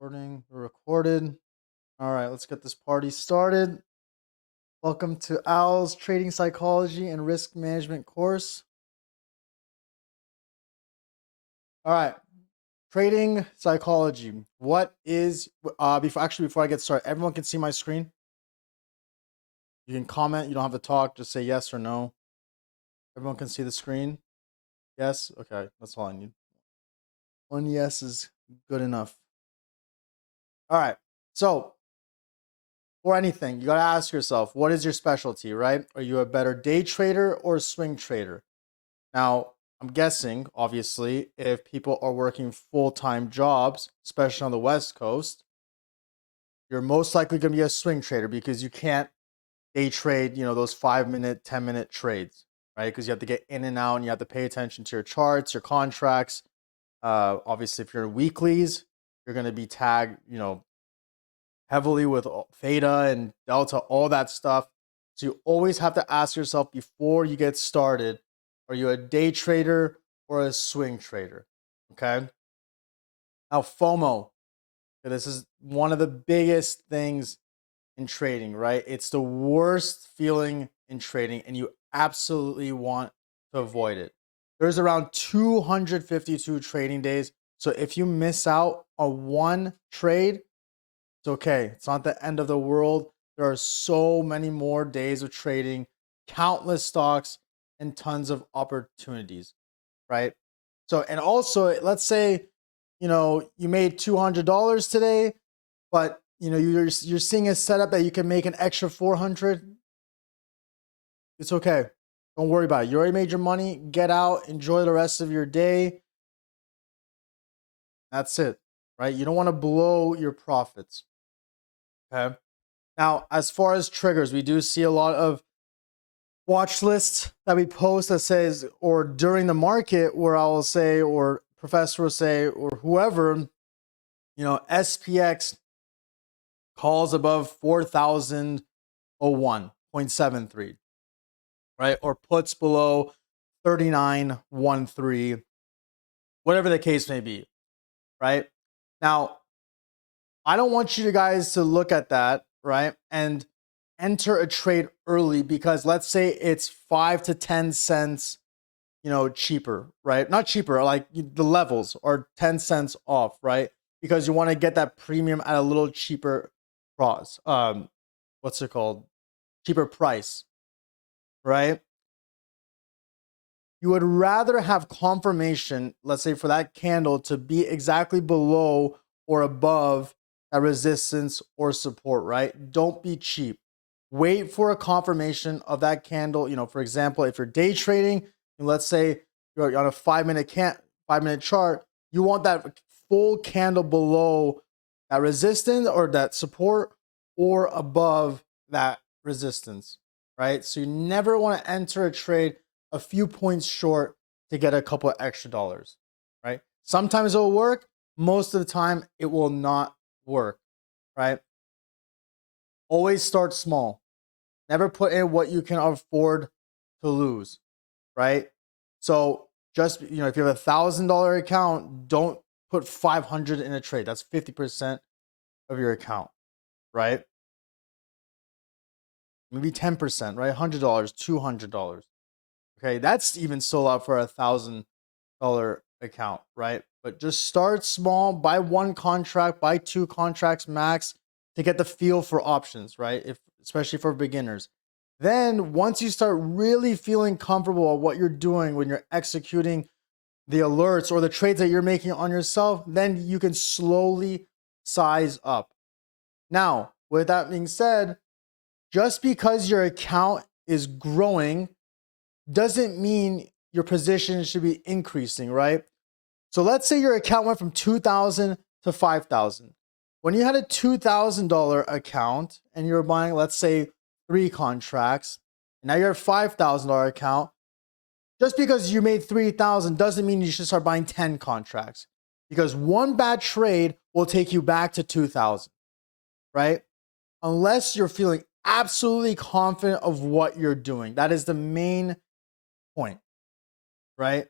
Recording, we're recorded. All right, let's get this party started. Welcome to Owl's Trading Psychology and Risk Management course. All right, trading psychology. What is before I get started, everyone can see my screen. You can comment. You don't have to talk. Just say yes or no. Everyone can see the screen. Yes. Okay, that's all I need. One yes is good enough. All right. So for anything, you got to ask yourself, what is your specialty, right? Are you a better day trader or a swing trader? Now, I'm guessing, obviously, if people are working full-time jobs, especially on the West Coast, you're most likely going to be a swing trader because you can't day trade, those 5-minute, 10-minute trades, right? Because you have to get in and out and you have to pay attention to your charts, your contracts. Obviously, if you're in weeklies, you're going to be tagged, heavily with theta and delta, all that stuff. So you always have to ask yourself before you get started, are you a day trader or a swing trader? Okay. Now, FOMO. This is one of the biggest things in trading, right? It's the worst feeling in trading, and you absolutely want to avoid it. There's around 252 trading days. So if you miss out on one trade, it's okay. It's not the end of the world. There are so many more days of trading, countless stocks, and tons of opportunities, right? So, and also, let's say, you made $200 today, but you're seeing a setup that you can make an extra 400. It's okay. Don't worry about it. You already made your money. Get out, enjoy the rest of your day. That's it, right? You don't want to blow your profits. Okay. Now, as far as triggers, we do see a lot of watch lists that we post that says, or during the market, where I will say, or professor will say, or whoever, SPX calls above 4,001.73, right? Or puts below 3913, whatever the case may be, right? Now, I don't want you guys to look at that, right? And enter a trade early because let's say it's 5 to 10 cents, cheaper, right? Not cheaper, like the levels are 10 cents off, right? Because you want to get that premium at a little cheaper price. What's it called? Cheaper price, right? You would rather have confirmation, let's say for that candle to be exactly below or above that resistance or support, right? Don't be cheap. Wait for a confirmation of that candle. For example, if you're day trading, and let's say you're on a 5-minute chart, you want that full candle below that resistance or that support or above that resistance, right? So you never want to enter a trade a few points short to get a couple of extra dollars, right? Sometimes it'll work. Most of the time, it will not work, right? Always start small. Never put in what you can afford to lose, right? So just, if you have $1,000 account, don't put 500 in a trade. That's 50% of your account, right? Maybe 10%, right? $100, $200. Okay, that's even sold out for $1,000 account, right? But just start small, buy one contract, buy two contracts max to get the feel for options, right? Especially for beginners. Then once you start really feeling comfortable at what you're doing when you're executing the alerts or the trades that you're making on yourself, then you can slowly size up. Now, with that being said, just because your account is growing doesn't mean your position should be increasing, right? So let's say your account went from 2,000 to 5,000. When you had a $2,000 account and you're buying, let's say, 3 contracts, and now you're a $5,000 account, just because you made 3,000 doesn't mean you should start buying 10 contracts, because one bad trade will take you back to 2,000, right? Unless you're feeling absolutely confident of what you're doing. That is the main point, right?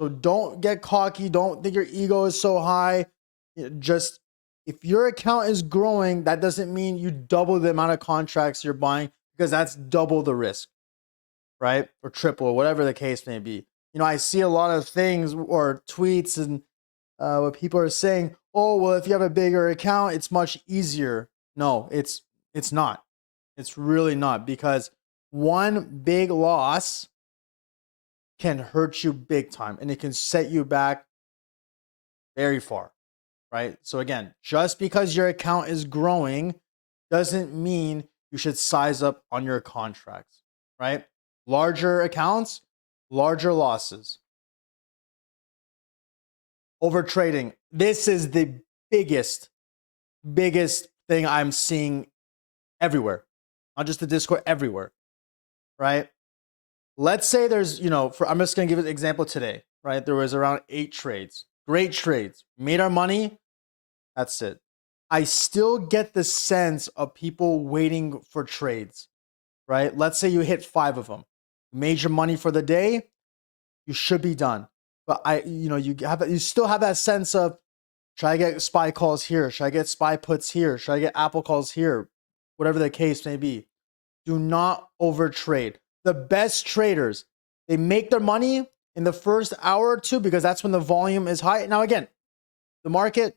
So don't get cocky. Don't think your ego is so high. Just If your account is growing, that doesn't mean you double the amount of contracts you're buying, because that's double the risk, right? Or triple, or whatever the case may be. I see a lot of things or tweets and what people are saying. Oh, well, if you have a bigger account, it's much easier. No, it's not. It's really not, because one big loss can hurt you big time, and it can set you back very far, right? So again, just because your account is growing doesn't mean you should size up on your contracts, right? Larger accounts, larger losses. Overtrading. This is the biggest thing I'm seeing everywhere. Not just the Discord, everywhere, right? Let's say there's, I'm just going to give an example today, right? There was around 8 trades. Great trades. Made our money. That's it. I still get the sense of people waiting for trades, right? Let's say you hit 5 of them. Made your money for the day. You should be done. But you still have that sense of, should I get SPY calls here? Should I get SPY puts here? Should I get Apple calls here? Whatever the case may be. Do not overtrade. The best traders, they make their money in the first hour or two, because that's when the volume is high. Now, again, the market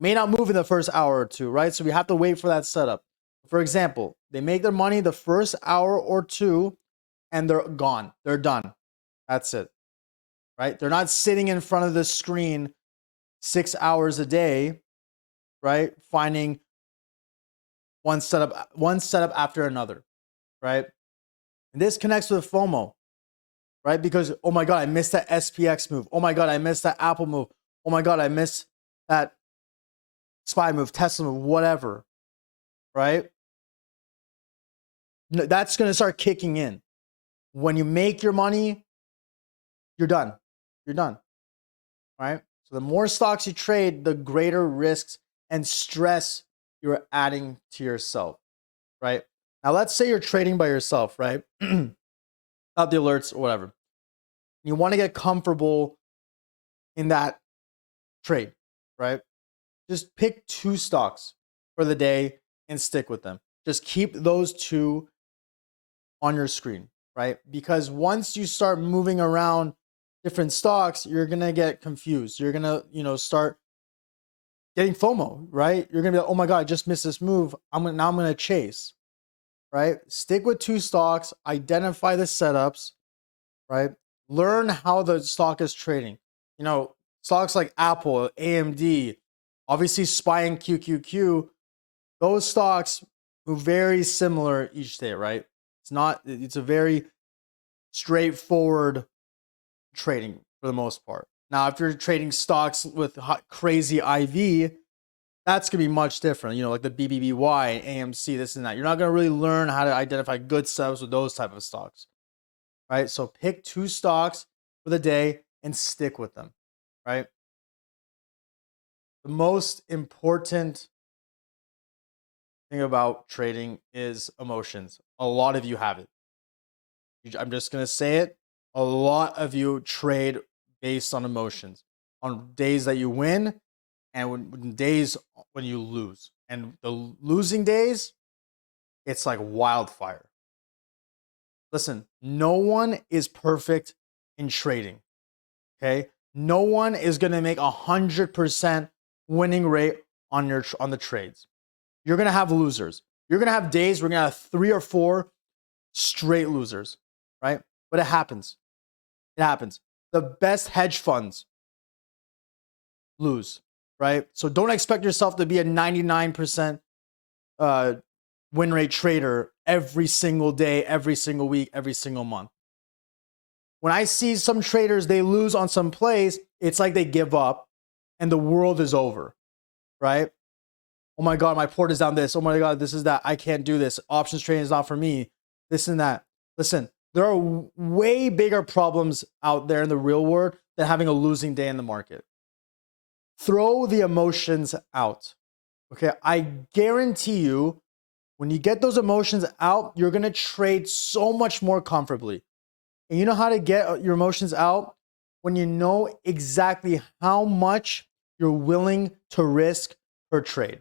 may not move in the first hour or two, right? So we have to wait for that setup. For example, they make their money the first hour or two, and they're gone. They're done. That's it, right? They're not sitting in front of the screen 6 hours a day, right? Finding one setup after another, right? And this connects with FOMO, right? Because, oh my God, I missed that SPX move. Oh my God, I missed that Apple move. Oh my God, I missed that SPY move, Tesla move, whatever, right? That's going to start kicking in. When you make your money, you're done. You're done, right? So the more stocks you trade, the greater risks and stress you're adding to yourself, right? Now, let's say you're trading by yourself, right? Out the alerts or whatever. You want to get comfortable in that trade, right? Just pick 2 stocks for the day and stick with them. Just keep those 2 on your screen, right? Because once you start moving around different stocks, you're going to get confused. You're going to, start getting FOMO, right? You're going to be like, oh my God, I just missed this move. I'm going to chase, right? Stick with 2 stocks, identify the setups, right? Learn how the stock is trading. Stocks like Apple, AMD, obviously SPY and QQQ, those stocks move very similar each day, right? It's a very straightforward trading for the most part. Now, if you're trading stocks with crazy IV, that's going to be much different. Like the BBBY, AMC, this and that. You're not going to really learn how to identify good setups with those type of stocks, right? So pick 2 stocks for the day and stick with them, right? The most important thing about trading is emotions. A lot of you have it. I'm just going to say it. A lot of you trade based on emotions, on days that you win and when days when you lose. And the losing days, it's like wildfire. Listen, no one is perfect in trading. Okay? No one is going to make 100% winning rate on the trades. You're going to have losers. You're going to have days where you're going to have 3 or 4 straight losers, right? But it happens. It happens. The best hedge funds lose, right? So don't expect yourself to be a 99% win rate trader every single day, every single week, every single month. When I see some traders, they lose on some plays, it's like they give up and the world is over, right? Oh my God, my port is down this. Oh my God, this is that. I can't do this. Options trading is not for me. This and that. Listen, there are way bigger problems out there in the real world than having a losing day in the market. Throw the emotions out. Okay, I guarantee you, when you get those emotions out, you're going to trade so much more comfortably. And you know how to get your emotions out? When you know exactly how much you're willing to risk per trade.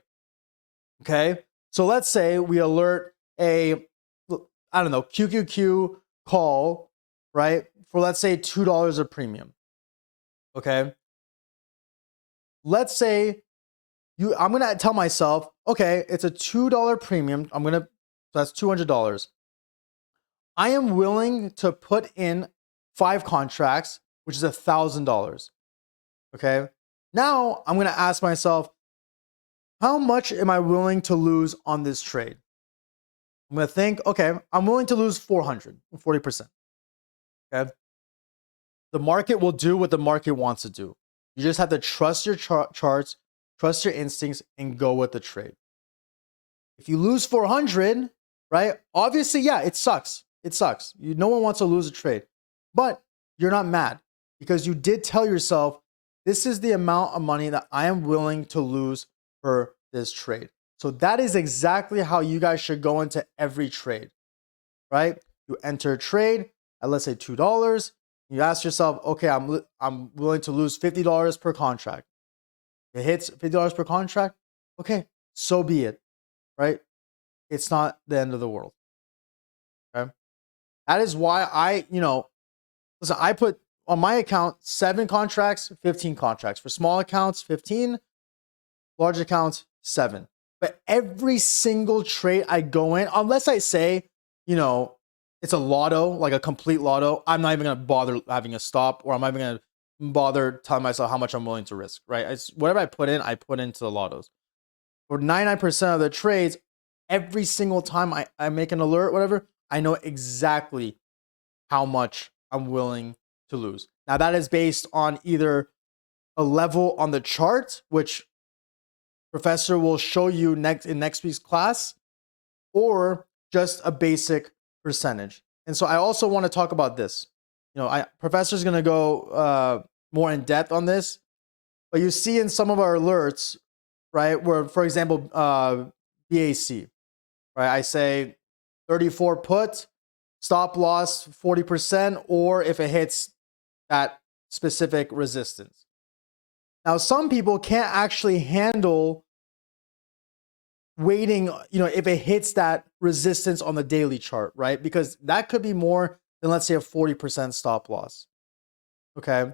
Okay. So let's say we alert a, I don't know, QQQ call, right? For let's say $2 a premium. Okay. Let's say I'm going to tell myself, okay, it's a $2 premium. So that's $200. I am willing to put in 5 contracts, which is $1,000. Okay. Now I'm going to ask myself, how much am I willing to lose on this trade? I'm going to think, okay, I'm willing to lose 40%. Okay. The market will do what the market wants to do. You just have to trust your charts, trust your instincts, and go with the trade. If you lose 400, right? Obviously, yeah, it sucks. It sucks. No one wants to lose a trade, but you're not mad because you did tell yourself, this is the amount of money that I am willing to lose for this trade. So that is exactly how you guys should go into every trade, right? You enter a trade at, let's say, $2. You ask yourself, okay, I'm willing to lose $50 per contract. It hits $50 per contract. Okay, so be it, right? It's not the end of the world. Okay. That is why listen, I put on my account 7 contracts, 15 contracts. For small accounts, 15, large accounts, 7. But every single trade I go in, unless I say, it's a lotto, like a complete lotto, I'm not even going to bother having a stop, or I'm not even going to bother telling myself how much I'm willing to risk, right? Whatever I put into the lottos. For 99% of the trades, every single time I make an alert, whatever, I know exactly how much I'm willing to lose. Now, that is based on either a level on the chart, which professor will show you in next week's class, or just a basic percentage. And so I also want to talk about this. Professor's going to go more in depth on this, but you see in some of our alerts, right, where, for example, BAC, right, I say 34 put, stop loss 40%, or if it hits that specific resistance. Now, some people can't actually handle waiting, if it hits that resistance on the daily chart, right? Because that could be more than, let's say, a 40% stop loss. Okay.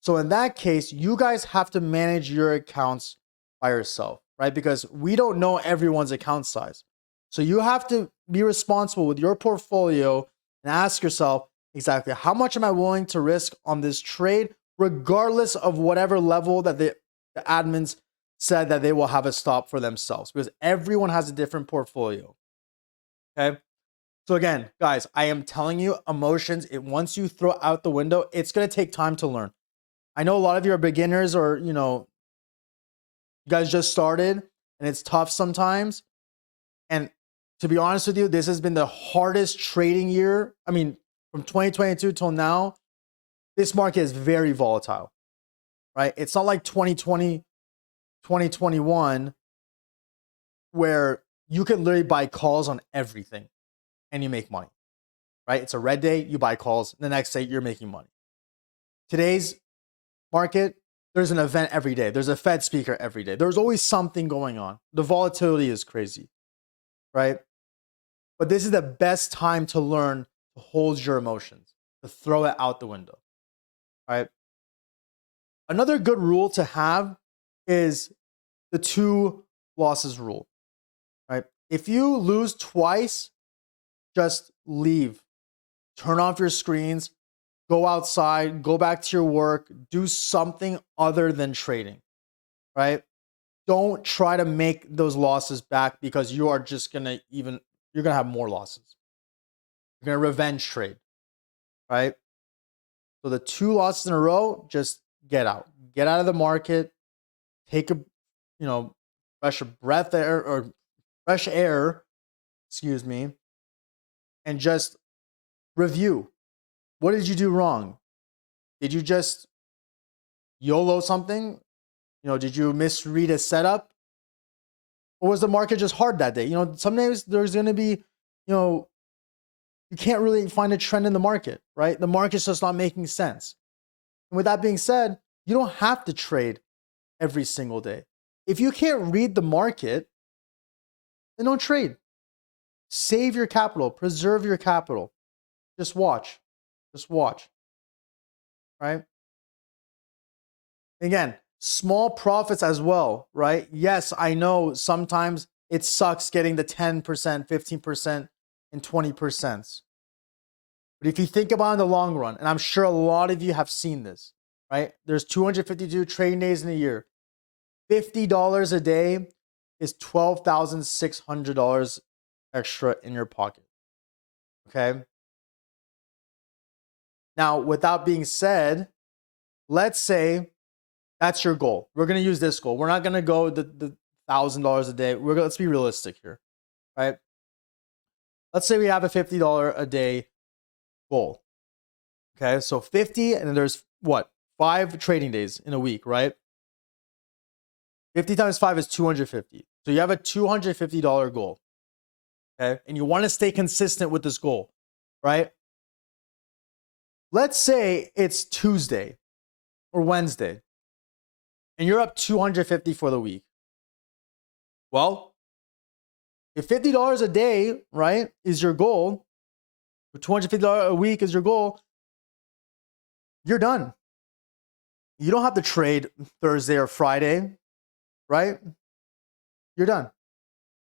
So in that case, you guys have to manage your accounts by yourself, right? Because we don't know everyone's account size. So you have to be responsible with your portfolio and ask yourself exactly how much am I willing to risk on this trade, regardless of whatever level that the admins said that they will have a stop for themselves, because everyone has a different portfolio. Okay. So again, guys, I am telling you, emotions, once you throw out the window, it's going to take time to learn. I know a lot of you are beginners, or, you guys just started and it's tough sometimes. And to be honest with you, this has been the hardest trading year. I mean, from 2022 till now, this market is very volatile, right? It's not like 2020, 2021, where you can literally buy calls on everything and you make money, right? It's a red day, you buy calls. The next day, you're making money. Today's market, there's an event every day. There's a Fed speaker every day. There's always something going on. The volatility is crazy, right? But this is the best time to learn to hold your emotions, to throw it out the window, right? Another good rule to have is the 2 losses rule, right? If you lose twice, just leave. Turn off your screens, go outside, go back to your work, do something other than trading, right? Don't try to make those losses back, because you are just you're going to have more losses. You're going to revenge trade, right? So the 2 losses in a row, just get out of the market, take a, fresh breath air, or fresh air, excuse me, and just review. What did you do wrong? Did you just YOLO something? Did you misread a setup? Or was the market just hard that day? Some days there's going to be, you can't really find a trend in the market, right? The market's just not making sense. And with that being said, you don't have to trade every single day. if you can't read the market, then don't trade. Save your capital, preserve your capital. Just watch. Just watch. Right? Again, small profits as well, right? Yes, I know sometimes it sucks getting the 10%, 15%, and 20%. But if you think about it in the long run, and I'm sure a lot of you have seen this, right? There's 252 trading days in a year. $50 a day is $12,600 extra in your pocket. Okay. Now, with that being said, let's say that's your goal. We're going to use this goal. We're not going to go the $1,000 a day. Let's be realistic here, right? Let's say we have a $50 a day goal. Okay, so 50, and then there's what? 5 trading days in a week, right? 50 times 5 is 250. So you have a $250 goal. Okay, and you want to stay consistent with this goal, right? Let's say it's Tuesday or Wednesday, and you're up 250 for the week. Well, if $50 a day, right, is your goal, or $250 a week is your goal, you're done. You don't have to trade Thursday or Friday, right? You're done.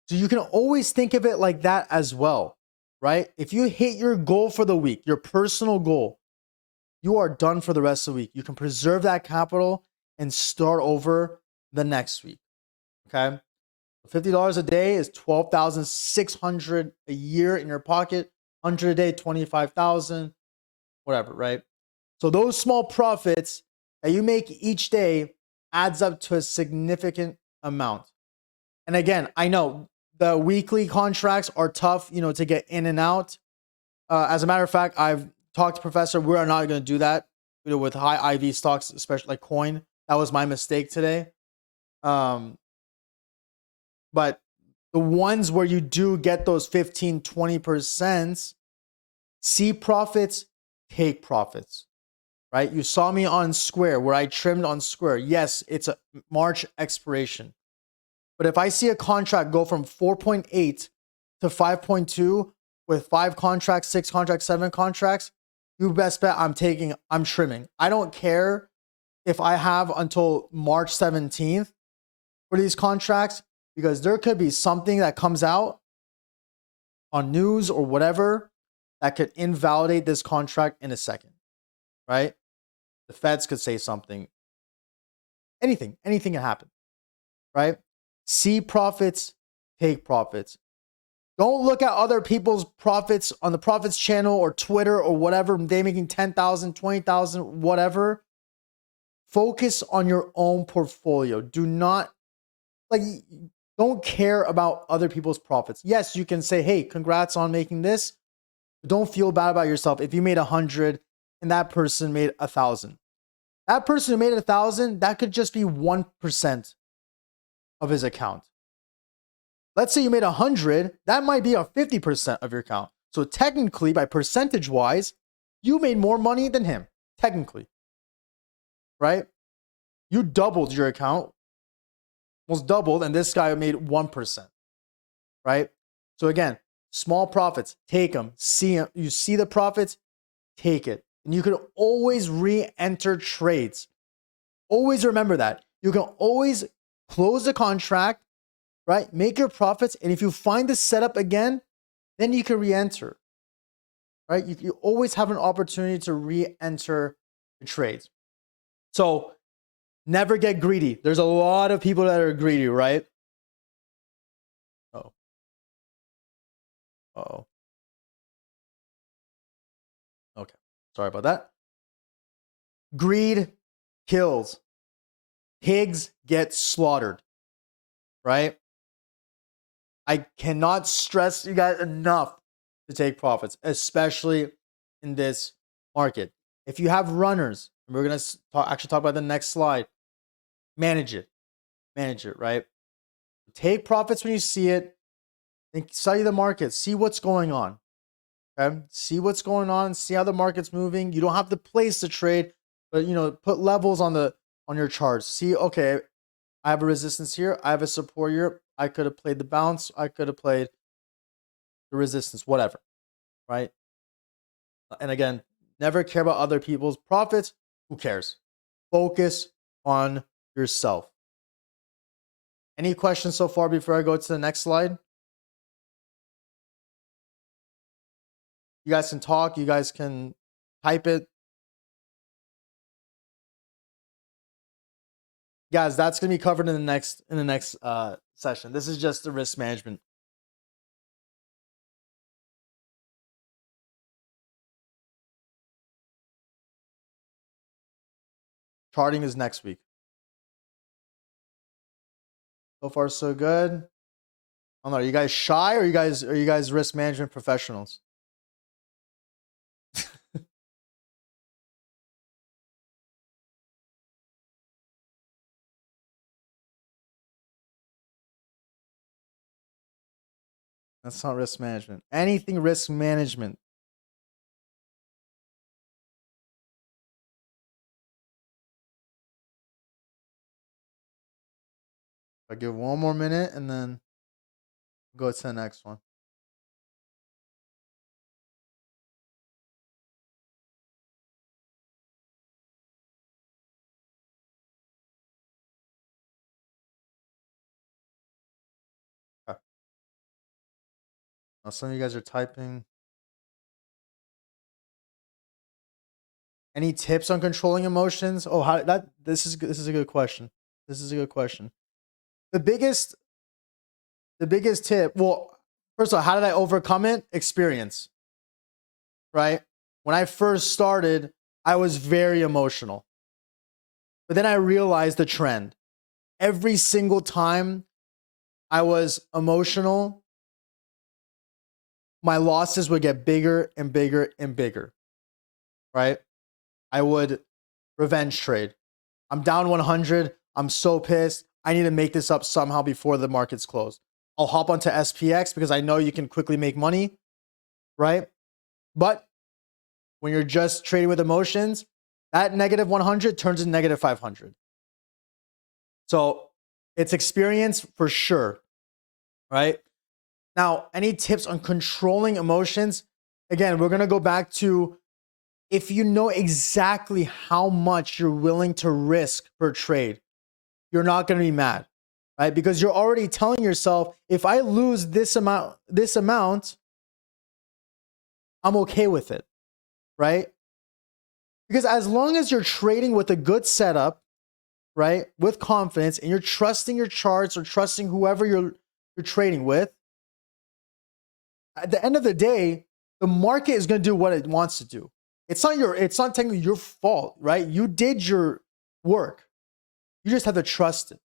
So you can always think of it like that as well, right? If you hit your goal for the week, your personal goal, you are done for the rest of the week. You can preserve that capital and start over the next week, okay? $50 a day is $12,600 a year in your pocket. 100 a day, 25,000, whatever, right? So those small profits that you make each day adds up to a significant amount. And again, I know the weekly contracts are tough, to get in and out. As a matter of fact, I've talked to Professor. We are not going to do that, with high IV stocks, especially like coin. That was my mistake today. But the ones where you do get those 15, 20%, see profits, take profits, right? You saw me on Square where I trimmed on Square. Yes, it's a March expiration. But if I see a contract go from 4.8 to 5.2 with 5 contracts, 6 contracts, 7 contracts, you best bet I'm trimming. I don't care if I have until March 17th for these contracts, because there could be something that comes out on news or whatever that could invalidate this contract in a second, right? The feds could say something. Anything can happen, right? See profits, take profits. Don't look at other people's profits on the profits channel or Twitter or whatever. They making 10,000, 20,000, whatever. Focus on your own portfolio. Don't care about other people's profits. Yes, you can say, hey, congrats on making this. But don't feel bad about yourself if you made 100 and that person made 1,000. That person who made 1,000, that could just be 1% of his account. Let's say you made 100, that might be a 50% of your account. So technically, by percentage wise, you made more money than him, technically, right? You doubled your account, almost doubled, and this guy made 1%, right? So again, small profits, take them, see them. You see the profits, take it. And you can always re-enter trades. Always remember that. You can always close the contract, right? Make your profits. And if you find the setup again, then you can re-enter, right? You always have an opportunity to re-enter the trades. So never get greedy. There's a lot of people that are greedy, right? Oh. Okay. Sorry about that. Greed kills. Pigs get slaughtered, right? I cannot stress you guys enough to take profits, especially in this market. If you have runners, and we're going to actually talk about the next slide, manage it, right? Take profits when you see it. Then study the market, see what's going on. Okay? See what's going on, see how the market's moving. You don't have to place the trade, but put levels on your charts. See, okay, I have a resistance here. I have a support here. I could have played the bounce. I could have played the resistance, whatever, right? And again, never care about other people's profits. Who cares? Focus on yourself. Any questions so far before I go to the next slide? You guys can talk. You guys can type it. Guys, that's going to be covered in the next session. This is just the risk management. Charting is next week. So far, so good. I don't know. Are you guys shy, or are you guys risk management professionals? That's not risk management. Anything risk management. I'll give one more minute and then go to the next one. Okay. Now some of you guys are typing. Any tips on controlling emotions? Oh, how that this is a good question. This is a good question. The biggest tip, well, first of all, how did I overcome it? Experience. Right? When I first started, I was very emotional. But then I realized the trend. Every single time I was emotional, my losses would get bigger and bigger and bigger. Right? I would revenge trade. I'm down 100. I'm so pissed. I need to make this up somehow before the markets close. I'll hop onto SPX because I know you can quickly make money, right? But when you're just trading with emotions, that negative 100 turns into negative 500. So it's experience for sure, right? Now, any tips on controlling emotions? Again, we're going to go back to if you know exactly how much you're willing to risk per trade, you're not going to be mad, right? Because you're already telling yourself, if I lose this amount, I'm okay with it, right? Because as long as you're trading with a good setup, right, with confidence, and you're trusting your charts or trusting whoever you're trading with, at the end of the day, the market is going to do what it wants to do. It's not technically your fault, right? You did your work. You just have to trust it,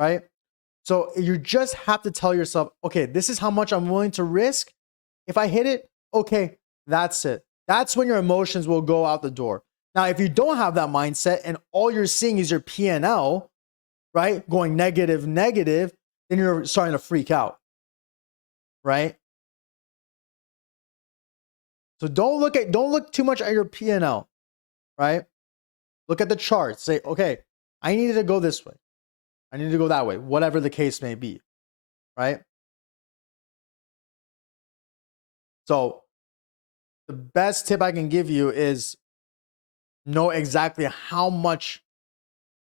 right? So you just have to tell yourself, okay, this is how much I'm willing to risk. If I hit it, okay, that's it. That's when your emotions will go out the door. Now, if you don't have that mindset and all you're seeing is your P&L, right, going negative, negative, then you're starting to freak out, right? So don't look too much at your P&L, right? Look at the chart. Say, okay, I needed to go this way. I need to go that way, whatever the case may be, right? So the best tip I can give you is know exactly how much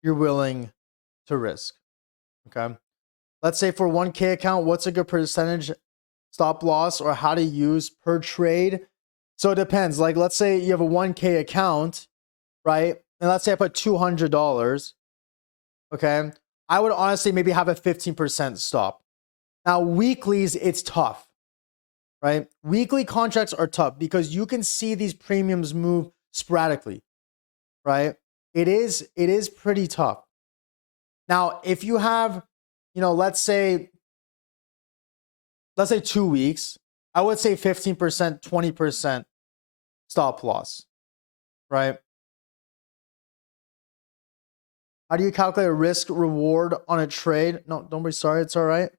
you're willing to risk. Okay. Let's say for 1K account, what's a good percentage stop loss or how to use per trade? So it depends. Like, let's say you have a 1K account, right? And let's say I put $200. Okay. I would honestly maybe have a 15% stop. Now, weeklies, it's tough, right? Weekly contracts are tough because you can see these premiums move sporadically, right? It is pretty tough. Now, if you have, let's say 2 weeks, I would say 15%, 20% stop loss, right? How do you calculate a risk reward on a trade? No, don't be sorry. It's all right.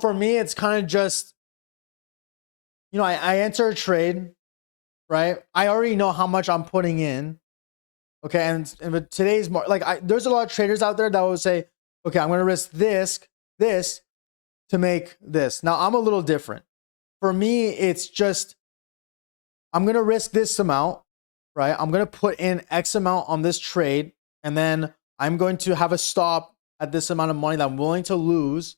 For me, it's kind of just, I enter a trade, right? I already know how much I'm putting in. Okay, and with today's there's a lot of traders out there that will say, okay, I'm going to risk this to make this. Now I'm a little different. For me, it's just I'm going to risk this amount, right? I'm going to put in X amount on this trade, and then I'm going to have a stop at this amount of money that I'm willing to lose.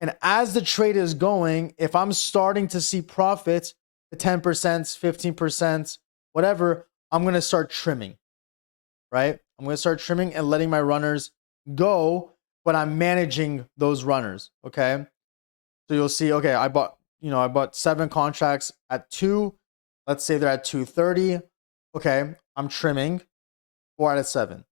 And as the trade is going, if I'm starting to see profits, the 10%, 15%, whatever, I'm going to start trimming, right? I'm going to start trimming and letting my runners go, but I'm managing those runners, okay? So you'll see, okay, I bought 7 contracts at 2. Let's say they're at 230. Okay, I'm trimming 4 out of 7.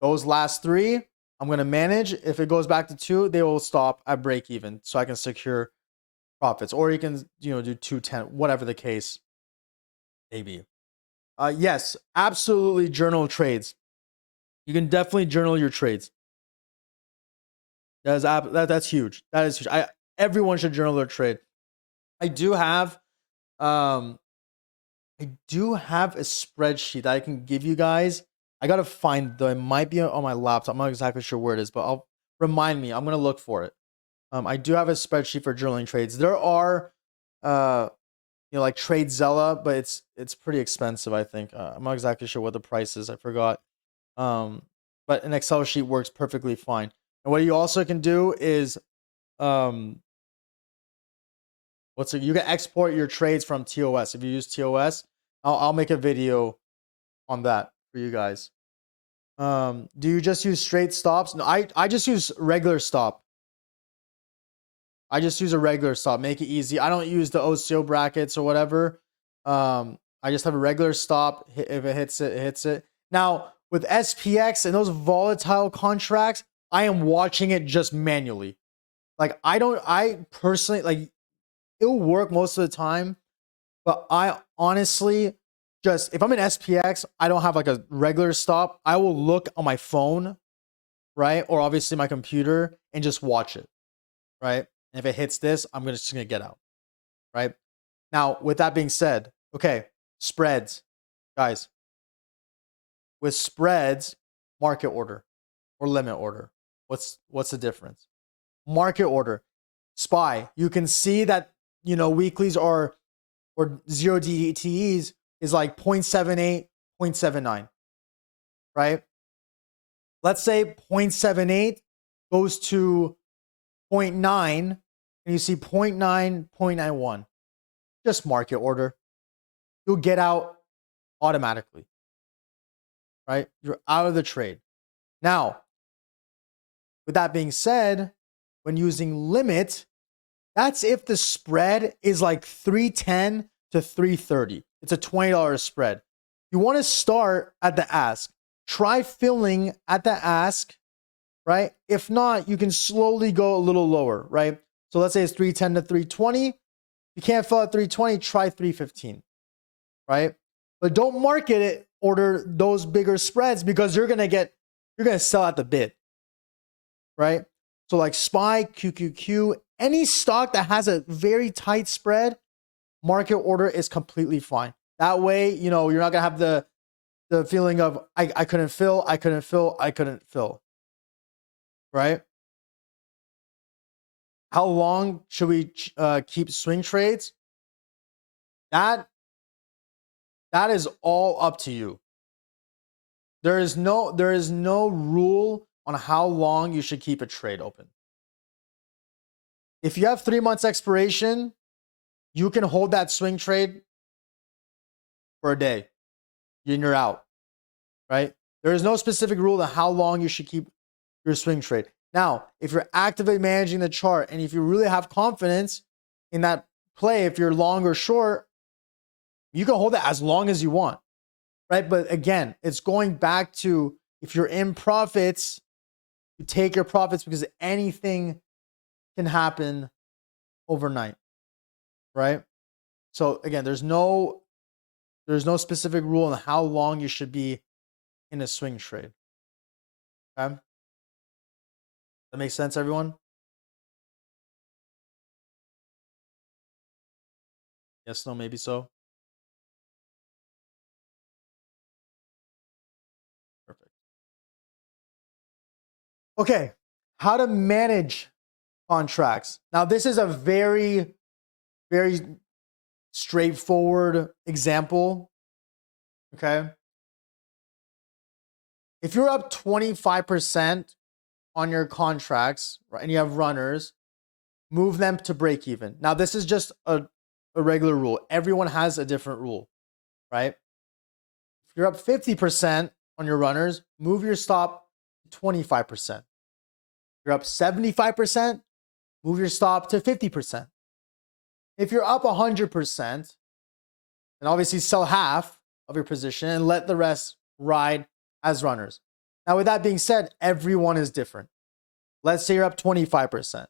Those last 3, I'm going to manage. If it goes back to 2, they will stop at break even so I can secure profits. Or you can, do 210, whatever the case may be. Yes, absolutely journal trades. You can definitely journal your trades. That's huge. That is huge. Everyone should journal their trade. I do have um I do have a spreadsheet that I can give you guys. I gotta find though. It might be on my laptop. I'm not exactly sure where it is, but I'll remind me. I'm gonna look for it. I do have a spreadsheet for journaling trades. There are like TradeZella, but it's pretty expensive, I think. I'm not exactly sure what the price is. I forgot. Um, but an Excel sheet works perfectly fine. And what you also can do is um you can export your trades from TOS. If you use TOS, I'll make a video on that for you guys. Do you just use straight stops? No, I just use regular stop. I just use a regular stop. Make it easy. I don't use the OCO brackets or whatever. I just have a regular stop. If it hits it, it hits it. Now with SPX and those volatile contracts, I am watching it just manually. Like I personally like it'll work most of the time, but I honestly just if I'm in SPX, I don't have like a regular stop. I will look on my phone, right? Or obviously my computer and just watch it, right? And if it hits this, I'm just gonna get out, right? Now, with that being said, okay, spreads, guys. With spreads, market order or limit order. What's the difference? Market order, SPY. You can see that weeklies are or 0 DTEs is like 0.78, 0.79, right? Let's say 0.78 goes to 0.9 and you see 0.9, 0.91. Just market order. You'll get out automatically, right? You're out of the trade. Now, with that being said, when using limit, that's if the spread is like 310 to 330. It's a $20 spread. You want to start at the ask. Try filling at the ask, right? If not, you can slowly go a little lower, right? So let's say it's 310 to 320. You can't fill at 320, try 315, right? But don't market it, order those bigger spreads because you're going to sell at the bid, right? So like SPY, QQQ, any stock that has a very tight spread, market order is completely fine. That way, you're not gonna have the feeling of I couldn't fill, I couldn't fill, I couldn't fill. Right? How long should we keep swing trades? That is all up to you. There is no rule on how long you should keep a trade open. If you have 3 months expiration, you can hold that swing trade for a day. You're out, right? There is no specific rule on how long you should keep your swing trade. Now, if you're actively managing the chart and if you really have confidence in that play, if you're long or short, you can hold it as long as you want, right? But again, it's going back to if you're in profits, you take your profits because anything can happen overnight, right? So again, there's no specific rule on how long you should be in a swing trade. Okay? That makes sense, everyone? Yes, no, maybe so. Okay, how to manage contracts. Now, this is a very, very straightforward example. Okay. If you're up 25% on your contracts, right, and you have runners, move them to break even. Now, this is just a regular rule. Everyone has a different rule, right? If you're up 50% on your runners, move your stop to 25%. If you're up 75%, move your stop to 50%. If you're up 100%, then obviously sell half of your position and let the rest ride as runners. Now, with that being said, everyone is different. Let's say you're up 25%.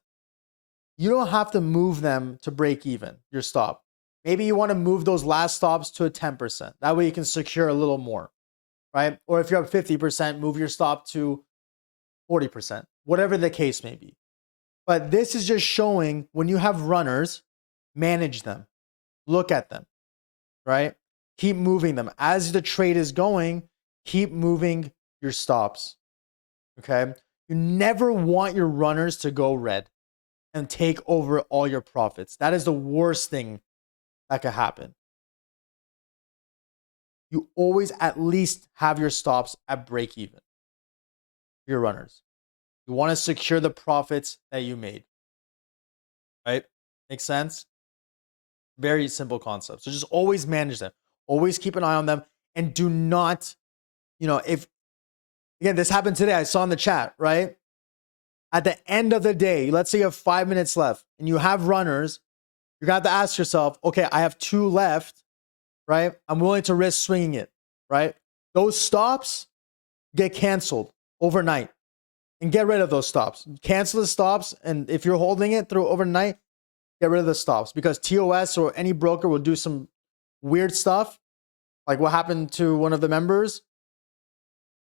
You don't have to move them to break even, your stop. Maybe you want to move those last stops to a 10%. That way you can secure a little more, right? Or if you're up 50%, move your stop to 40%, whatever the case may be. But this is just showing when you have runners, manage them, look at them, right? Keep moving them. As the trade is going, keep moving your stops, okay? You never want your runners to go red and take over all your profits. That is the worst thing that could happen. You always at least have your stops at break even, your runners. You want to secure the profits that you made, right? Makes sense? Very simple concept. So just always manage them. Always keep an eye on them and do not, if, again, this happened today. I saw in the chat, right? At the end of the day, let's say you have 5 minutes left and you have runners, you're going to have to ask yourself, okay, I have 2 left, right? I'm willing to risk swinging it, right? Those stops get canceled overnight and get rid of those stops. Cancel the stops. And if you're holding it through overnight, get rid of the stops because TOS or any broker will do some weird stuff like what happened to one of the members.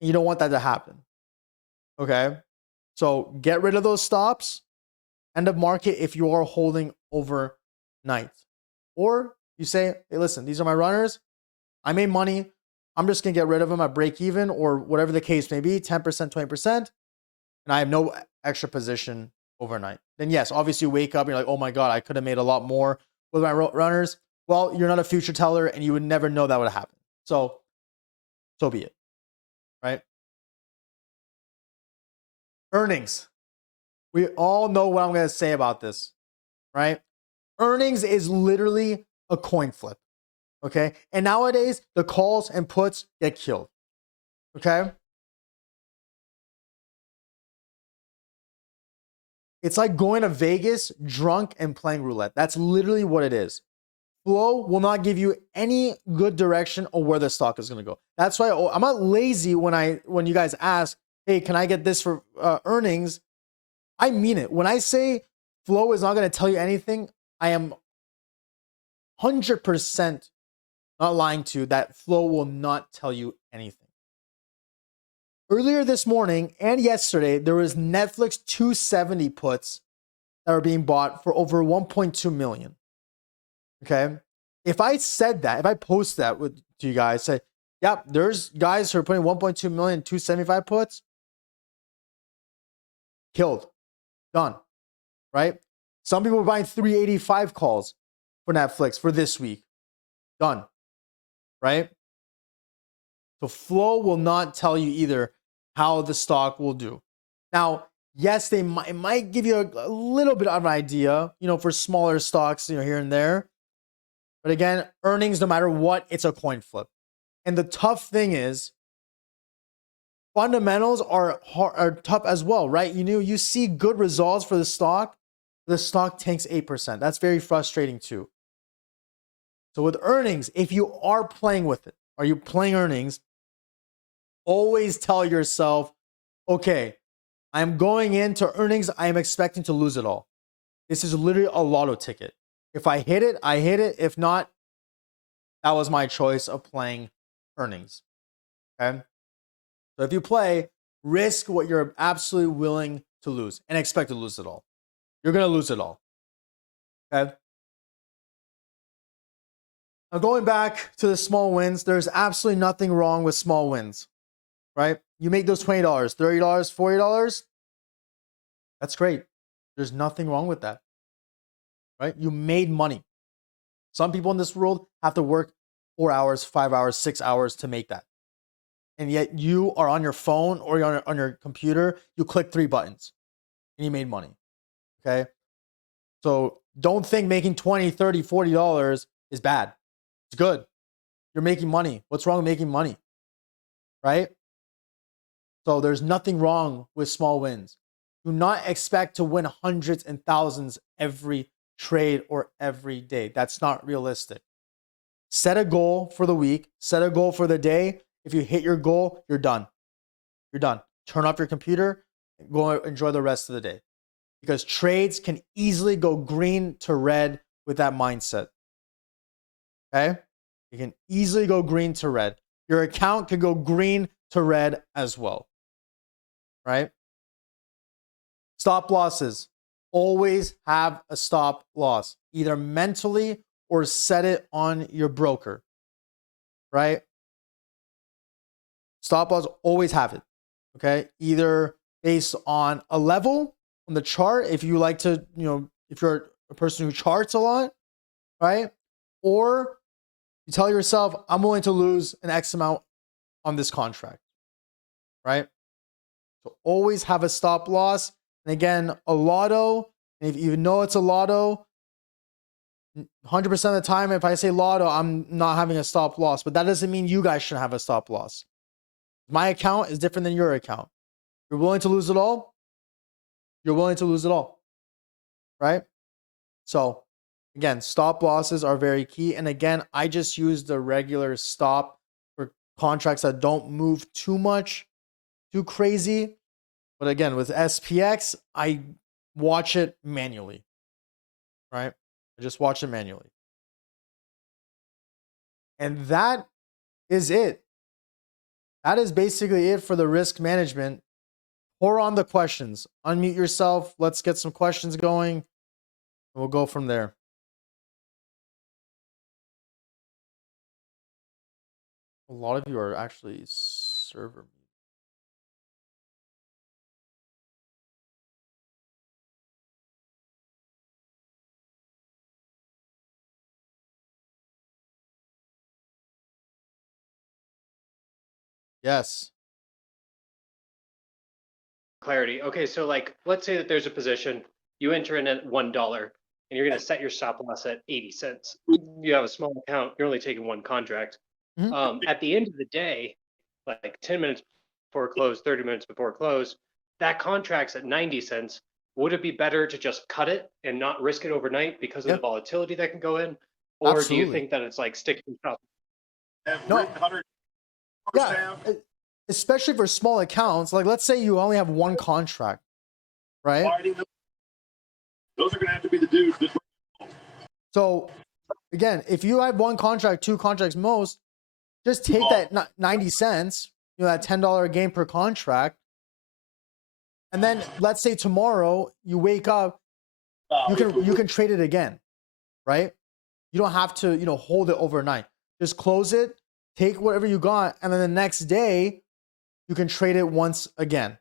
You don't want that to happen. Okay. So get rid of those stops. End of market if you are holding overnight. Or you say, hey, listen, these are my runners. I made money. I'm just going to get rid of them at break even or whatever the case may be, 10%, 20%. And I have no extra position overnight. Then yes, obviously you wake up and you're like, oh my God, I could have made a lot more with my runners. Well, you're not a future teller and you would never know that would happen. So be it, right? Earnings. We all know what I'm going to say about this, right? Earnings is literally a coin flip, okay? And nowadays, the calls and puts get killed, okay? It's like going to Vegas drunk and playing roulette. That's literally what it is. Flow will not give you any good direction on where the stock is going to go. That's why I'm not lazy when you guys ask, hey, can I get this for earnings? I mean it. When I say flow is not going to tell you anything, I am 100% not lying to you that flow will not tell you anything. Earlier this morning and yesterday, there was Netflix 270 puts that are being bought for over 1.2 million. Okay. If I said that, if I post that to you guys, say, yep, there's guys who are putting 1.2 million 275 puts, killed, done, right? Some people are buying 385 calls for Netflix for this week, done, right? So flow will not tell you either how the stock will do. Now, yes, it might give you a little bit of an idea, for smaller stocks, here and there. But again, earnings, no matter what, it's a coin flip. And the tough thing is, fundamentals are tough as well, right? You see good results for the stock tanks 8%. That's very frustrating too. So with earnings, if you are playing with it, are you playing earnings? Always tell yourself, okay, I'm going into earnings. I am expecting to lose it all. This is literally a lotto ticket. If I hit it, I hit it. If not, that was my choice of playing earnings. Okay. So if you play, risk what you're absolutely willing to lose and expect to lose it all. You're going to lose it all. Okay. Now going back to the small wins, there's absolutely nothing wrong with small wins, right? You make those $20, $30, $40. That's great. There's nothing wrong with that, right? You made money. Some people in this world have to work 4 hours, 5 hours, 6 hours to make that. And yet you are on your phone or you're on your computer, you click 3 buttons and you made money. Okay? So don't think making 20, 30, $40 is bad. It's good. You're making money. What's wrong with making money? Right? So there's nothing wrong with small wins. Do not expect to win hundreds and thousands every trade or every day. That's not realistic. Set a goal for the week, set a goal for the day. If you hit your goal, you're done. You're done. Turn off your computer and go enjoy the rest of the day. Because trades can easily go green to red with that mindset. Okay? You can easily go green to red. Your account can go green to red as well. Right? Stop losses. Always have a stop loss, either mentally or set it on your broker. Right? Stop loss, always have it. Okay? Either based on a level on the chart, if you like to, if you're a person who charts a lot, right? Or you tell yourself, I'm willing to lose an X amount on this contract, right? So always have a stop loss. And again, a lotto, and if you know it's a lotto, 100% of the time, if I say lotto, I'm not having a stop loss, but that doesn't mean you guys should have a stop loss. My account is different than your account. You're willing to lose it all? You're willing to lose it all, right? So again, stop losses are very key. And again, I just use the regular stop for contracts that don't move too much, too crazy. But again, with SPX, I watch it manually, right? I just watch it manually. And that is it. That is basically it for the risk management. Pour on the questions. Unmute yourself. Let's get some questions going. And we'll go from there. A lot of you are actually server. Yes. Clarity. Okay, so like, let's say that there's a position, you enter in at $1 and you're going to set your stop loss at 80 cents. You have a small account, you're only taking one contract. At the end of the day, like 10 minutes before close, 30 minutes before close, that contract's at 90 cents. Would it be better to just cut it and not risk it overnight because of the volatility that can go in? Or Absolutely. do you think that it's like stick to stop? No. Yeah, especially for small accounts. Like, let's say you only have one contract, right? Those are going to have to be the dudes that. So, again, if you have one contract, 2 contracts most, just take that 90 cents, that $10 gain per contract. And then let's say tomorrow you wake up, you can trade it again, right? You don't have to, hold it overnight. Just close it, take whatever you got, and then the next day you can trade it once again,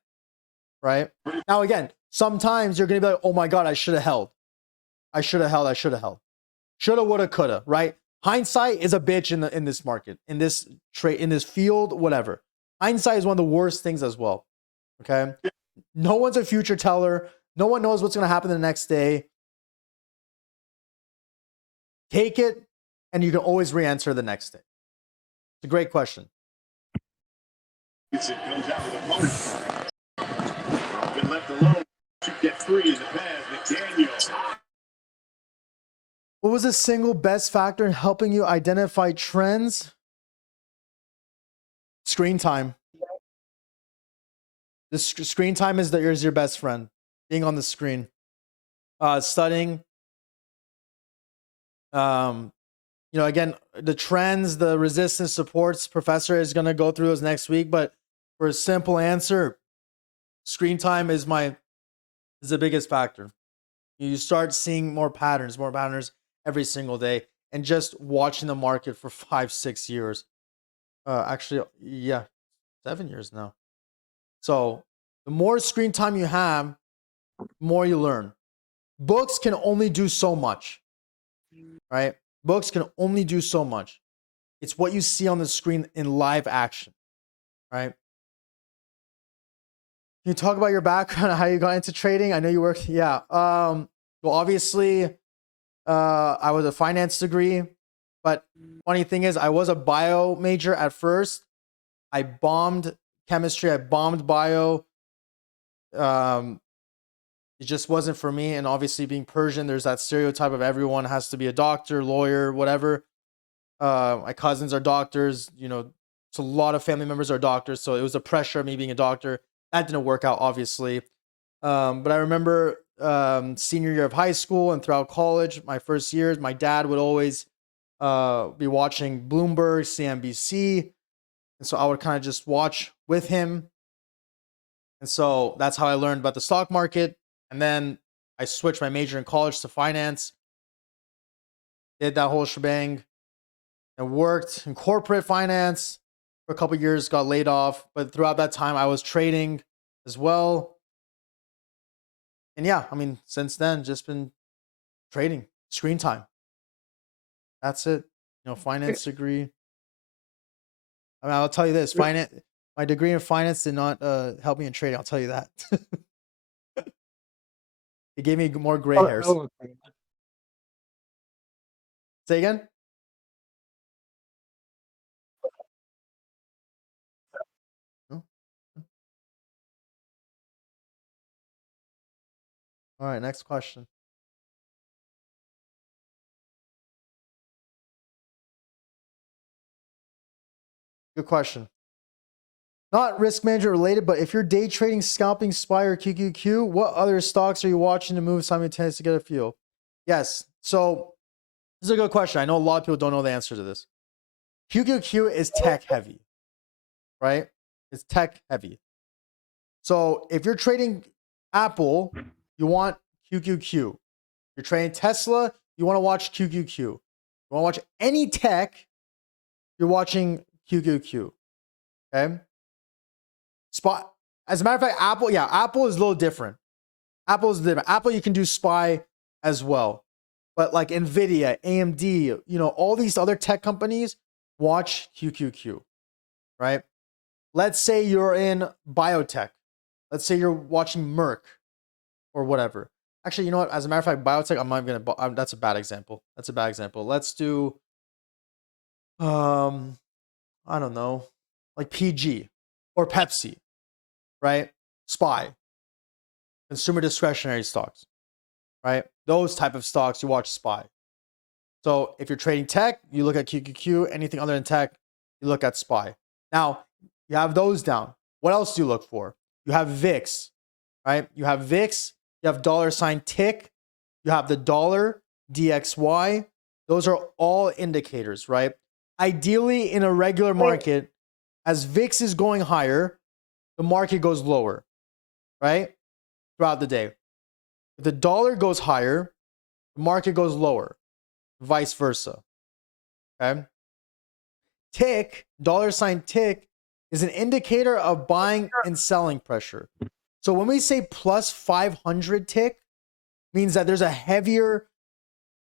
right? Now, again, sometimes you're going to be like, oh my God, I should have held. I should have held. Shoulda, woulda, coulda, right? Hindsight is a bitch in this market, in this trade, in this field, whatever. Hindsight is one of the worst things as well, okay? No one's a future teller. No one knows what's going to happen the next day. Take it, and you can always re-enter the next day. It's a great question. It comes out with a bonus. Been left alone. Should get 3 in the pass. McDaniel. What was the single best factor in helping you identify trends? Screen time. The screen time is your best friend. Being on the screen. Studying. Again, the trends, the resistance supports, professor is going to go through those next week. But for a simple answer, screen time is the biggest factor. You start seeing more patterns every single day, and just watching the market for 5-6 years. Actually, yeah, 7 years now. So the more screen time you have, more you learn. Books can only do so much, right? Books can only do so much. It's what you see on the screen in live action, right? Can you talk about your background, how you got into trading? I know you worked. Yeah. Well, obviously, I was a finance degree, but funny thing is, I was a bio major at first. I bombed chemistry. I bombed bio. Um, it just wasn't for me. And obviously, being Persian, there's that stereotype of everyone has to be a doctor, lawyer, whatever. My cousins are doctors. You know, so a lot of family members are doctors. So it was a pressure of me being a doctor. That didn't work out, obviously. But I remember senior year of high school and throughout college, my first years, my dad would always be watching Bloomberg, CNBC. And so I would kind of just watch with him. And so that's how I learned about the stock market. And then I switched my major in college to finance, did that whole shebang, and worked in corporate finance for a couple of years, got laid off. But throughout that time, I was trading as well. And yeah, I mean, since then, just been trading, screen time. That's it. You know, finance degree. I mean, I'll tell you this: finance. My degree in finance did not help me in trading. I'll tell you that. It gave me more gray hairs. Okay. Say again. No? All right. Next question. Good question. Not risk management related, but if you're day trading, scalping, SPY, or QQQ, what other stocks are you watching to move simultaneously to get a feel? Yes. So this is a good question. I know a lot of people don't know the answer to this. QQQ is tech heavy, right? It's tech heavy. So if you're trading Apple, you want QQQ. If you're trading Tesla, you want to watch QQQ. You want to watch any tech, you're watching QQQ. Okay. Spot. As a matter of fact, Apple, yeah, Apple is a little different. Apple is different. Apple, you can do SPY as well. But like Nvidia, AMD, you know, all these other tech companies, watch QQQ, right? Let's say you're in biotech. Let's say you're watching Merck or whatever. Actually, you know what? As a matter of fact, biotech, I'm not gonna. That's a bad example. That's a bad example. Let's do, I don't know, like PG or Pepsi, right? SPY, consumer discretionary stocks, right? Those type of stocks, you watch SPY. So if you're trading tech, you look at QQQ. Anything other than tech, you look at SPY. Now you have those down. What else do you look for? You have VIX, right? You have VIX. You have $ tick. You have the dollar DXY. Those are all indicators, right? Ideally, in a regular market, as VIX is going higher, the market goes lower, right? Throughout the day. If the dollar goes higher, the market goes lower, vice versa. Okay. Tick, $tick, is an indicator of buying and selling pressure. So when we say plus 500 tick, means that there's a heavier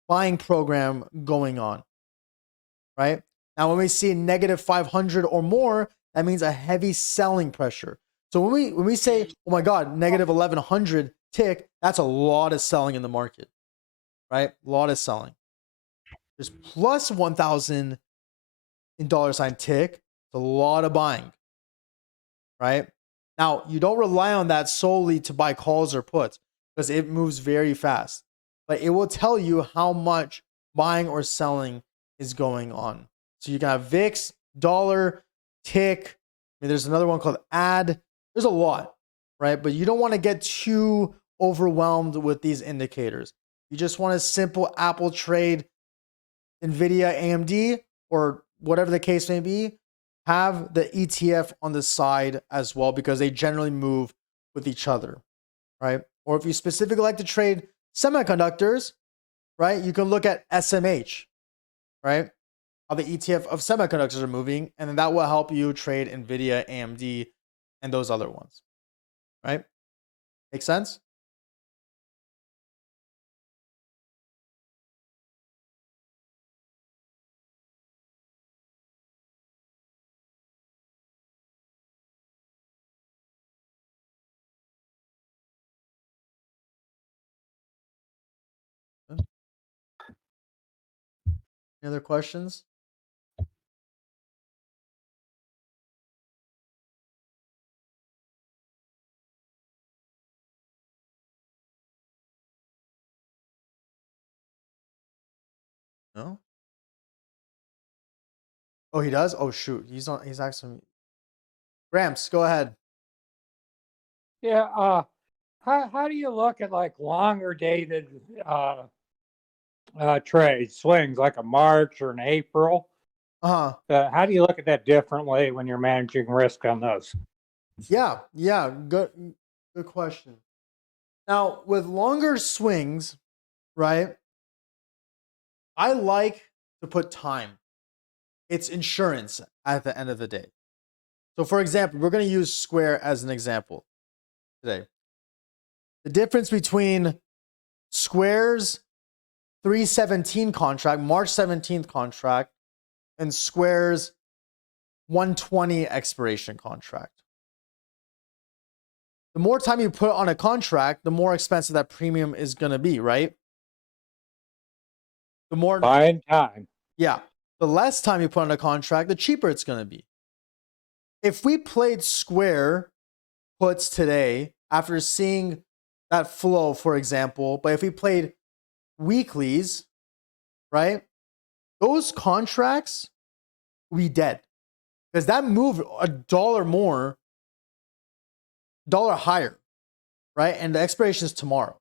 buying program going on, right? Now, when we see negative 500 or more, that means a heavy selling pressure. So when we say, oh my God, negative 1100 tick, that's a lot of selling in the market, right? A lot of selling. There's plus 1000 in $tick. It's a lot of buying, right? Now, you don't rely on that solely to buy calls or puts because it moves very fast, but it will tell you how much buying or selling is going on. So you can have VIX, dollar, tick. I mean, there's another one called AD. There's a lot, right? But you don't want to get too overwhelmed with these indicators. You just want a simple Apple trade, Nvidia, AMD, or whatever the case may be. Have the ETF on the side as well because they generally move with each other, right? Or if you specifically like to trade semiconductors, right, you can look at SMH, right? How the ETF of semiconductors are moving, and then that will help you trade Nvidia, AMD, and those other ones, right? Make sense? Any other questions? No? Oh, he does? Oh, shoot. He's actually. Gramps, go ahead. Yeah. How do you look at like longer dated trade swings, like a March or an April? Uh-huh. How do you look at that differently when you're managing risk on those? Yeah, good question. Now, with longer swings, right? I like to put time. It's insurance at the end of the day. So, for example, we're going to use Square as an example today. The difference between Square's 3/17 contract, March 17th contract, and Square's 1/20 expiration contract. The more time you put on a contract, the more expensive that premium is going to be, right? The more Buying time. Yeah. The less time you put on a contract, the cheaper it's going to be. If we played Square puts today after seeing that flow, for example, but if we played weeklies, right? Those contracts will be dead because that moved $1 more, dollar higher, right? And the expiration is tomorrow.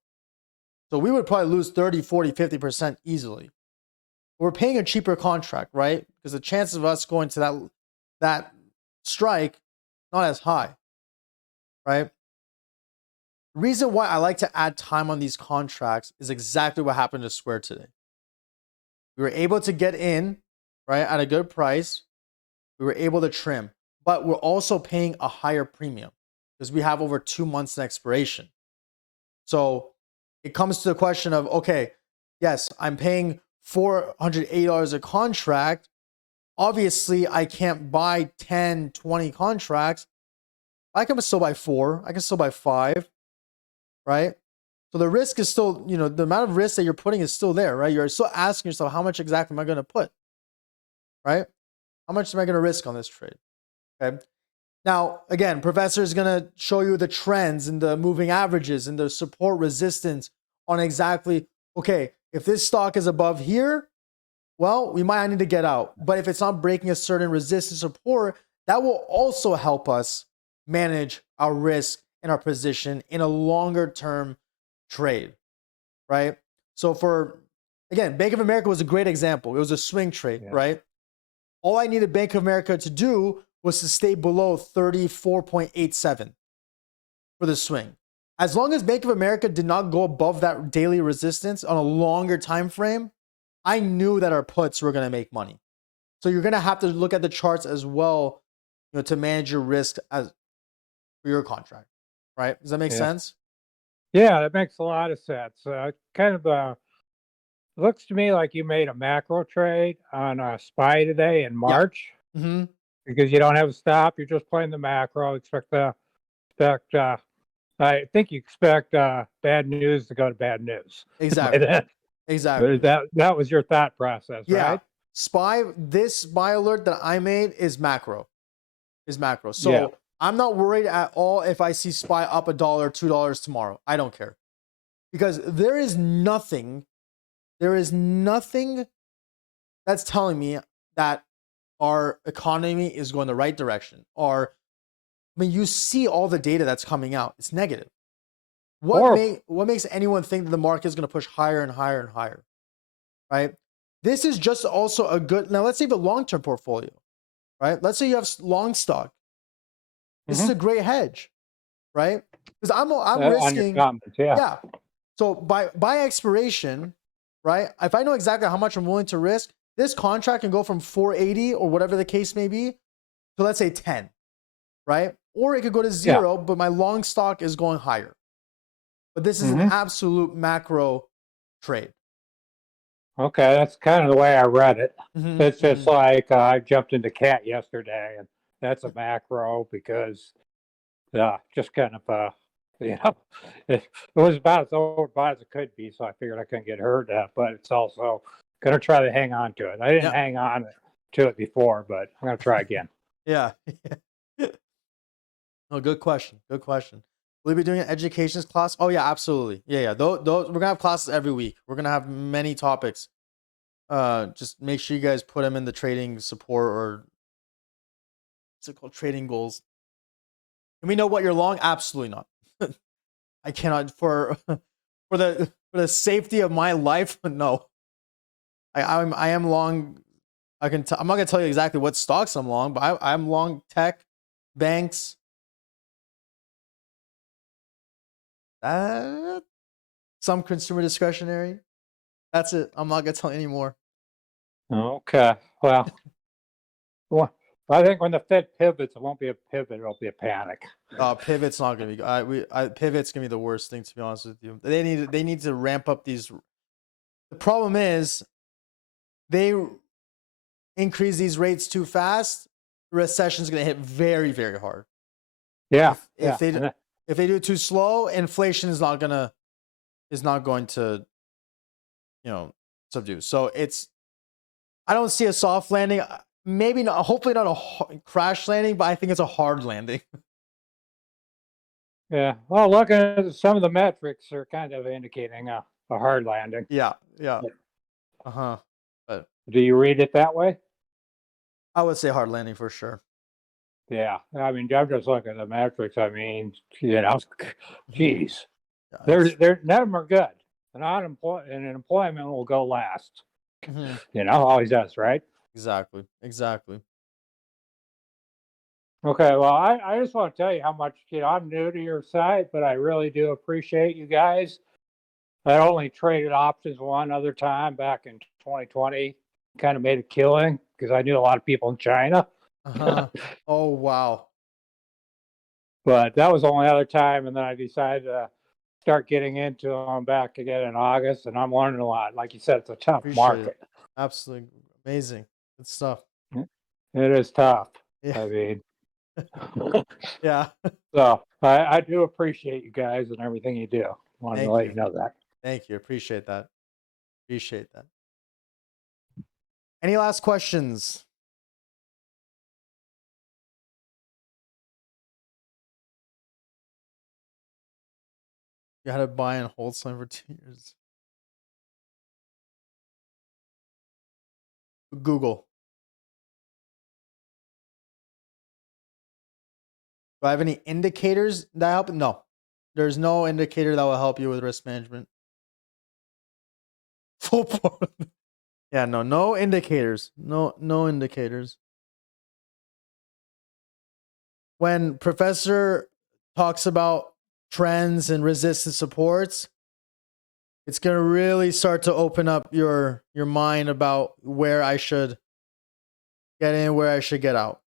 So we would probably lose 30, 40, 50% easily. We're paying a cheaper contract, right? Because the chances of us going to that strike not as high, right? The reason why I like to add time on these contracts is exactly what happened to Square today. We were able to get in, right, at a good price. We were able to trim, but we're also paying a higher premium because we have over 2 months in expiration. So it comes to the question of, okay, yes, I'm paying $480 a contract. Obviously, I can't buy 10, 20 contracts. I can still buy 4. I can still buy 5, right? So the risk is still, the amount of risk that you're putting is still there, right? You're still asking yourself, how much exactly am I going to put, right? How much am I going to risk on this trade? Okay. Now, again, Professor is going to show you the trends and the moving averages and the support resistance on exactly, okay, if this stock is above here, well, we might need to get out. But if it's not breaking a certain resistance support, that will also help us manage our risk and our position in a longer term trade, right? So again, Bank of America was a great example. It was a swing trade, right? All I needed Bank of America to do was to stay below 34.87 for the swing. As long as Bank of America did not go above that daily resistance on a longer time frame, I knew that our puts were going to make money. So you're going to have to look at the charts as well, to manage your risk as for your contract, right? Does that make sense? Yeah, that makes a lot of sense. Looks to me like you made a macro trade on a SPY today in March because you don't have a stop. You're just playing the macro. I think you expect bad news to go to bad news. Exactly. Exactly. That was your thought process, Yeah. right? This SPY alert that I made is macro. So I'm not worried at all if I see SPY up $1, $2 tomorrow. I don't care. Because there is nothing that's telling me that our economy is going the right direction. You see all the data that's coming out. It's negative. What makes anyone think that the market is going to push higher and higher and higher? Right? This is just also a good. Now let's say the long-term portfolio, right? Let's say you have long stock. This is a great hedge, right? Because I'm risking. On your comments, So by expiration, right? If I know exactly how much I'm willing to risk, this contract can go from 480 or whatever the case may be to, let's say, 10, right? Or it could go to 0, but my long stock is going higher. But this is an absolute macro trade. Okay, that's kind of the way I read it. It's just like I jumped into cat yesterday, and that's a macro because just kind of it was about as overbought as it could be, so I figured I couldn't get hurt. But it's also Gonna try to hang on to it. I didn't Yeah. hang on to it before, but I'm gonna try again. Yeah. Oh, good question. Good question. Will you be doing an education class? Oh yeah, absolutely. Yeah. Those we're gonna have classes every week. We're gonna have many topics. Just make sure you guys put them in the trading support, or what's it called? Trading goals. Can we know what you're long? Absolutely not. I cannot for the safety of my life. No. I am long. I'm not gonna tell you exactly what stocks I'm long, but I'm long tech, banks. Some consumer discretionary. That's it. I'm not gonna tell you anymore. Okay. Well, I think when the Fed pivots, it won't be a pivot; it'll be a panic. Pivot's not gonna be. Pivot's gonna be the worst thing, to be honest with you. They need to ramp up these. The problem is they increase these rates too fast. Recession's gonna hit very, very hard. Yeah. If they do it too slow, inflation is not going to subdue. So I don't see a soft landing. Maybe not. Hopefully not a crash landing, but I think it's a hard landing. Yeah. Well, looking at some of the metrics are kind of indicating a hard landing. Yeah. But Do you read it that way? I would say hard landing for sure. Yeah. I mean, I'm just looking at the metrics. I mean, geez, Yeah, none of them are good. And employment will go last. mm-hmm. Always does, right? Exactly. Okay, well, I just want to tell you how much, I'm new to your site, but I really do appreciate you guys. I only traded options one other time back in 2020, kind of made a killing because I knew a lot of people in China. Oh, wow. But that was the only other time, and then I decided to start getting into them back again in August, and I'm learning a lot. Like you said, it's a tough market. It. Absolutely amazing. Good stuff. It is tough. Yeah. I mean, yeah. So I do appreciate you guys and everything you do. Wanted to let you know that. Thank you. Appreciate that. Any last questions? You had to buy and hold some for 2 years. Google. Do I have any indicators that help? No. There's no indicator that will help you with risk management. Full Yeah, no indicators. No indicators. When professor talks about trends and resistance supports, it's going to really start to open up your mind about where I should get in, where I should get out.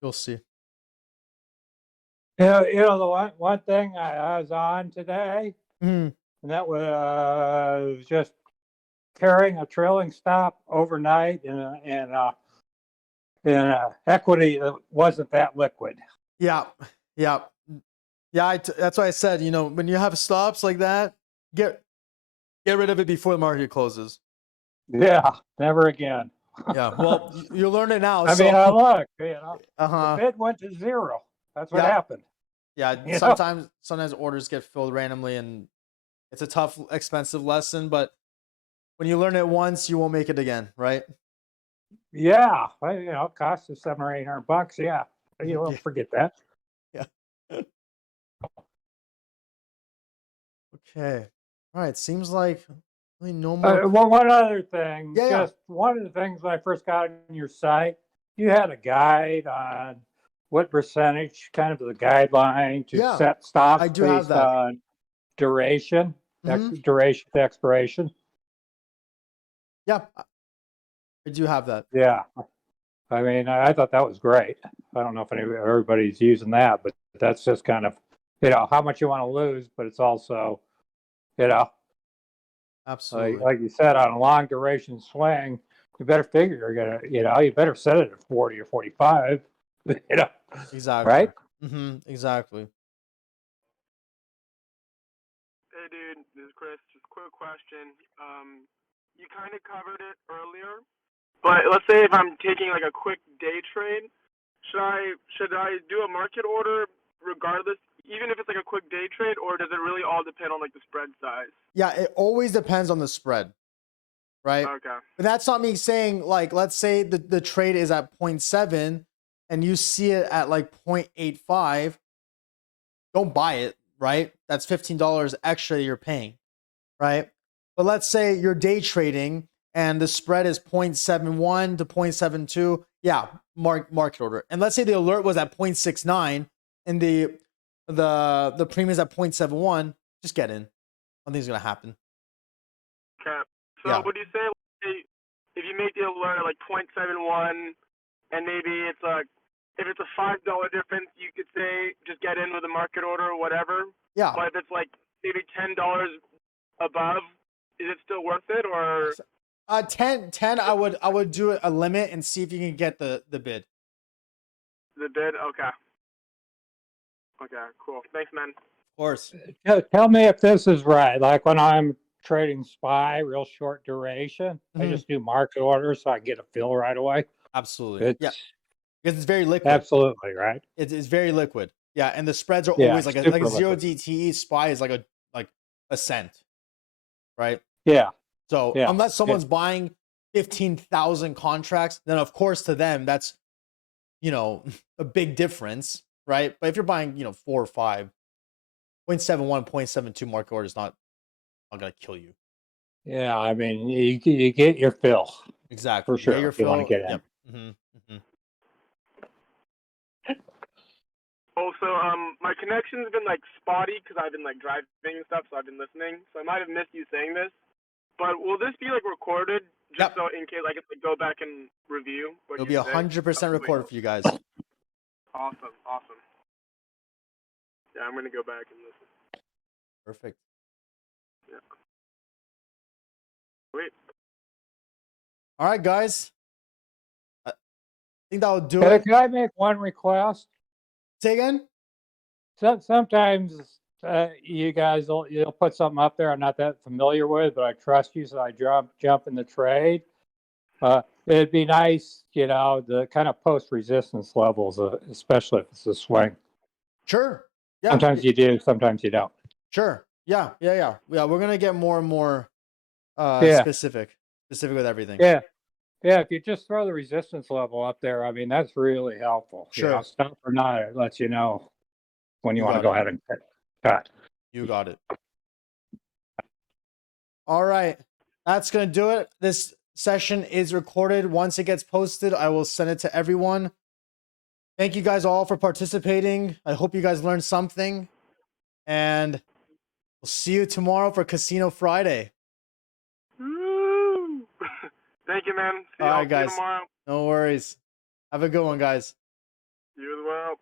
You'll see. The one thing I was on today, and that was just carrying a trailing stop overnight in an equity that wasn't that liquid. Yeah. That's why I said, when you have stops like that, get rid of it before the market closes. Yeah, never again. Yeah, well, you learn it now. I mean, look, the bid went to zero. That's what happened. Yeah, sometimes orders get filled randomly, and it's a tough, expensive lesson. But when you learn it once, you won't make it again, right? Yeah, it costs us $700 or $800. Yeah, you won't forget that. Yeah. Okay. All right. Seems like really no more. One other thing. Yeah. Just one of the things when I first got on your site, you had a guide on what percentage, kind of the guideline to set stops based on duration, duration to expiration. Yeah, I do have that. Yeah. I mean, I thought that was great. I don't know if everybody's using that, but that's just kind of, how much you want to lose, but it's also, absolutely, like you said, on a long duration swing, you better figure you're gonna, you better set it at 40 or 45. Exactly. Right? Exactly. Hey, dude, this is Chris. Just a quick question. You kind of covered it earlier, but let's say if I'm taking like a quick day trade, should I do a market order regardless, even if it's like a quick day trade, or does it really all depend on like the spread size? Yeah, it always depends on the spread, right? Okay. But that's not me saying, like, let's say the trade is at 0.7 and you see it at like 0.85, don't buy it, right? That's $15 extra you're paying, right? But let's say you're day trading and the spread is 0.71 to 0.72. Yeah, market order. And let's say the alert was at 0.69 and the premium is at 0.71, just get in. Nothing's gonna happen. Okay. So Yeah. would you say like, if you make the alert at like 0.71 and maybe it's like if it's a $5 difference, you could say just get in with a market order or whatever. Yeah. But if it's like maybe $10 above, is it still worth it or 10 I would do a limit and see if you can get the bid. the bid? Okay. Okay, cool. Thanks, man. Of course. Tell me if this is right. Like when I'm trading SPY, real short duration, I Mhm. just do market orders so I get a fill right away. Absolutely. It's Yeah. Because it's very liquid. absolutely right. It's very liquid. Yeah, and the spreads are Yeah, always like a super zero liquid. DTE SPY is like a cent, right? Yeah, So yeah, unless yeah. someone's buying 15,000 contracts, then of course to them that's a big difference, right? But if you're buying 4 or 5, 0.71, 0.72 market order is not gonna kill you. Yeah, I mean, you get your fill Exactly. for You get sure your if you want to fill. get in. Yep. Mm-hmm. Also, my connection's been like spotty because I've been like driving and stuff, so I've been listening. So I might have missed you saying this, but will this be like recorded just Yep. so in case I can like, go back and review what It'll you be say? 100% recorded for you guys. Awesome, awesome. Yeah, I'm gonna go back and listen. Perfect. Yeah. Sweet. All right, guys. I think that'll do Can it. I make one request? Say again? Sometimes you guys you'll put something up there I'm not that familiar with, but I trust you, so I jump in the trade. It'd be nice, the kind of post resistance levels, especially if it's a swing. Sure. Yeah. Sometimes you do, sometimes you don't. Sure. Yeah. We're gonna get more and more Yeah, specific with everything. yeah, yeah. If you just throw the resistance level up there, I mean that's really helpful. Sure. Stop or not, it lets you know when you You want to got go it. ahead and cut. You got it. All right. That's gonna do it. This session is recorded. Once it gets posted, I will send it to everyone. Thank you guys all for participating. I hope you guys learned something. And we'll see you tomorrow for Casino Friday. Woo! Thank you, man. All right, See you guys. tomorrow. No worries. Have a good one, guys. You as well.